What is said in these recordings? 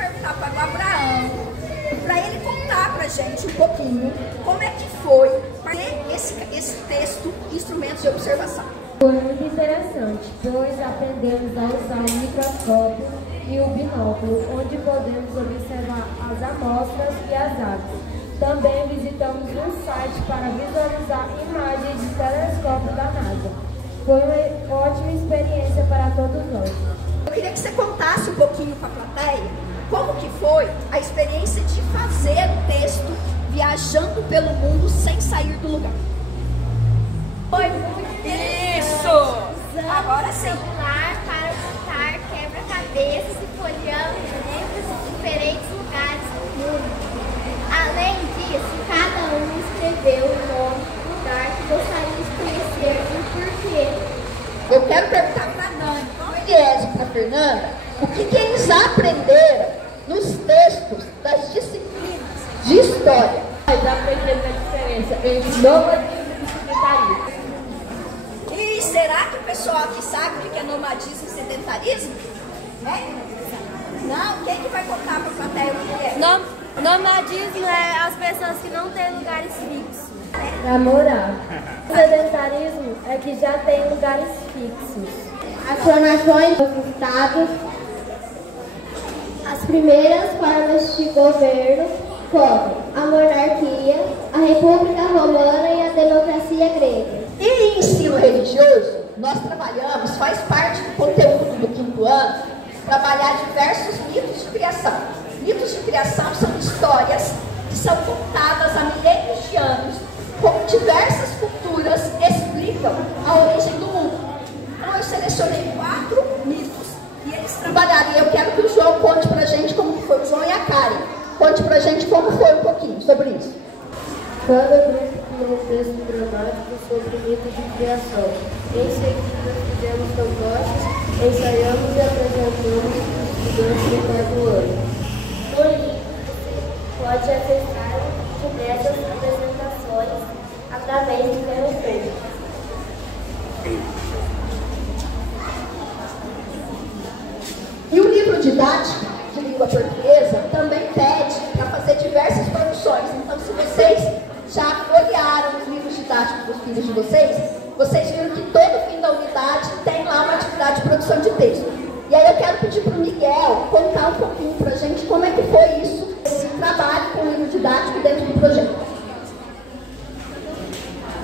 perguntar para o Abraão, para ele contar para a gente um pouquinho como é que foi fazer esse texto, instrumentos de observação. Foi muito interessante, pois aprendemos a usar o microscópio e o binóculo, onde podemos observar as amostras e as águas. Também visitamos um site para visualizar imagens de telescópio da NASA. Foi uma ótima experiência para todos nós. Eu queria que você contasse um pouquinho para a plateia como que foi a experiência de fazer o texto viajando pelo mundo sem sair do lugar. Foi muito Isso! Agora sim. celular para montar quebra-cabeças e folheando livros em diferentes lugares do mundo. Além disso, cada um escreveu o nome do lugar que gostaria de conhecer e o porquê. Eu quero perguntar para a Nani, para o Eliésio e para a Fernanda, o que eles aprenderam nos textos das disciplinas de história. Nós aprendemos a diferença entre nomadismo e sedentarismo. E será que o pessoal aqui sabe o que é nomadismo e sedentarismo? Não? Quem que vai contar para a plateia o que é? Nomadismo é as pessoas que não têm lugares fixos. Para morar. O sedentarismo é que já tem lugares fixos. As formações dos estados, as primeiras formas de governo, como a monarquia, a república romana e a democracia grega. E em ensino religioso, nós trabalhamos, faz parte do conteúdo do 5º ano, trabalhar diversos mitos de criação. Mitos de criação são histórias que são contadas há milênios de anos, como diversas culturas explicam a origem do mundo. Então eu selecionei 4 mitos e eles trabalharam. E eu quero que o João conte pra gente como que foi, o João e a Karen. Conte pra gente como foi um pouquinho sobre isso. Cada grupo criou um texto dramático sobre mitos de criação. Em seguida, fizemos fantoches, ensaiamos e apresentamos os estudantes do 4º ano. No livro, pode acessar diversas apresentações através do telefone. E o livro didático de língua portuguesa também pede para fazer diversas produções. Então, se vocês já folhearam os livros didáticos dos filhos de vocês, vocês viram que todo fim da unidade tem lá uma atividade de produção de texto. E aí eu quero pedir para o Miguel contar um pouquinho para a gente como é que foi isso, esse trabalho com o livro didático dentro do projeto.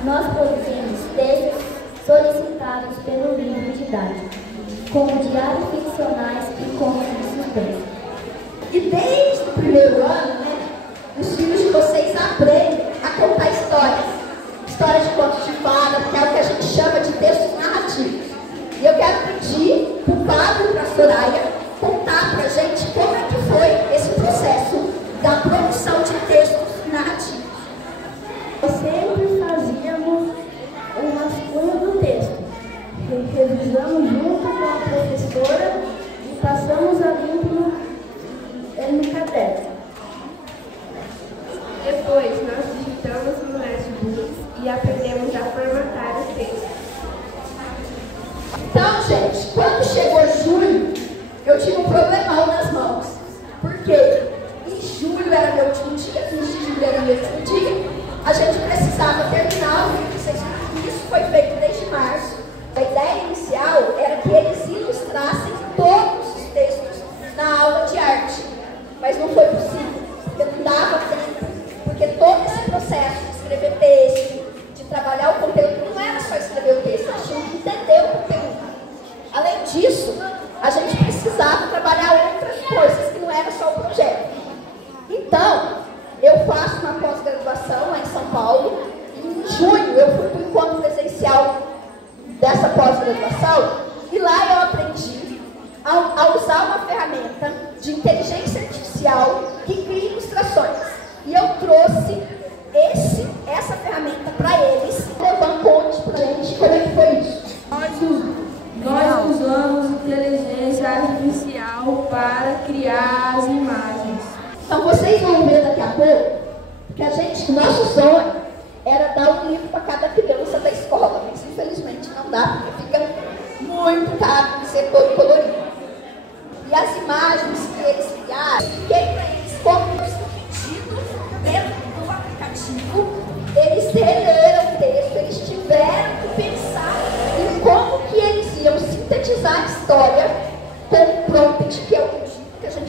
Nós produzimos textos solicitados pelo livro didático, como diários ficcionais e contos de suspense. E desde o 1º ano, os filhos de vocês aprendem a contar histórias. Histórias de contos de fada, que é o que a gente chama de textos narrativos. E eu quero pedir para o Pablo e para a Soraya contar para a gente como é que foi esse processo da produção de textos narrativos. Nós sempre fazíamos um rascunho do texto, revisamos junto com a professora e passamos a limpo no caderno. Depois, nós digitamos no netbook e aprendemos a formatar o texto. Então, gente, quando chegou julho, eu tinha um problemão nas mãos. Porque em julho era meu último dia, 15 de julho era meu último dia, a gente precisava terminar o livro. Vocês viram que isso foi feito desde março. A ideia inicial era que eles ilustrassem todos os textos na aula de arte. Mas não foi possível, porque não dava tempo. Porque todo esse processo de escrever texto, de trabalhar o conteúdo, não era só escrever o texto, eles tinham que entender o conteúdo. Além disso, a gente precisava trabalhar outras coisas que não era só o projeto. Então, eu faço uma pós-graduação lá em São Paulo. E em junho, eu fui para o encontro presencial dessa pós-graduação. E lá eu aprendi a usar uma ferramenta de inteligência artificial que cria ilustrações. E eu trouxe essa ferramenta para eles. Levan, conte para a gente como é que foi isso. Nós usamos inteligência artificial para criar as imagens. Então vocês vão ver daqui a pouco que o nosso sonho era dar um livro para cada criança da escola, mas infelizmente não dá, porque fica muito caro de ser todo colorido. E as imagens que eles criaram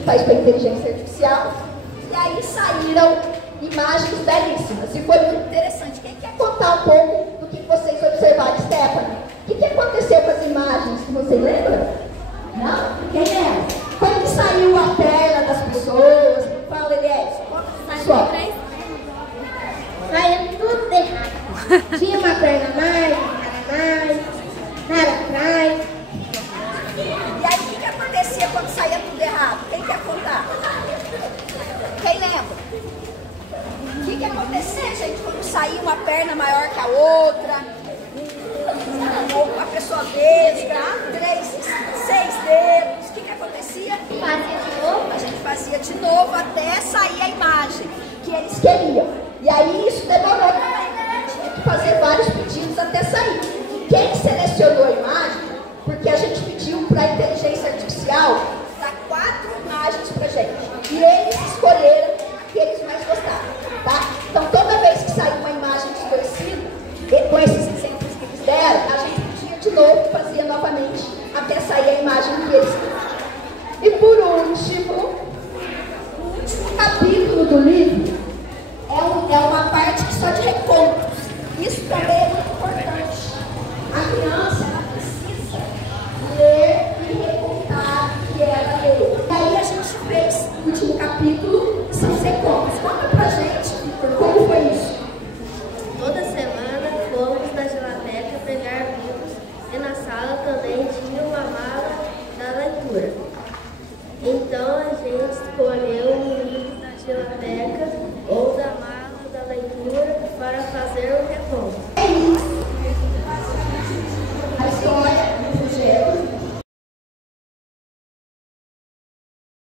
faz com a inteligência artificial. E aí saíram imagens belíssimas. E foi muito interessante. Quem quer contar um pouco do que vocês observaram, Stephanie? O que aconteceu com as imagens? Você lembra? Não? Quem é? Como que saiu a perna das pessoas? Fala, Elias. Saiu tudo errado. Tinha uma perna mais, nada atrás. E aí, o que acontecia quando saía tudo errado? Quem quer contar? Quem lembra? O que acontecia, gente, quando saía uma perna maior que a outra? Uma pessoa vesga, 3, 6 dedos. O que acontecia? Fazia de novo. A gente fazia de novo até sair a imagem que eles queriam. E aí isso demorou também, né? Tinha que fazer vários pedidos até sair. E quem selecionou a imagem, porque a gente pediu para a inteligência artificial dar 4 imagens para gente. E eles escolheram a que eles mais gostaram, tá? Então toda vez que saiu uma imagem desconhecida, com esses exemplos que eles deram, a gente pedia de novo e fazia novamente até sair a imagem que eles queriam. E por último, o último capítulo do livro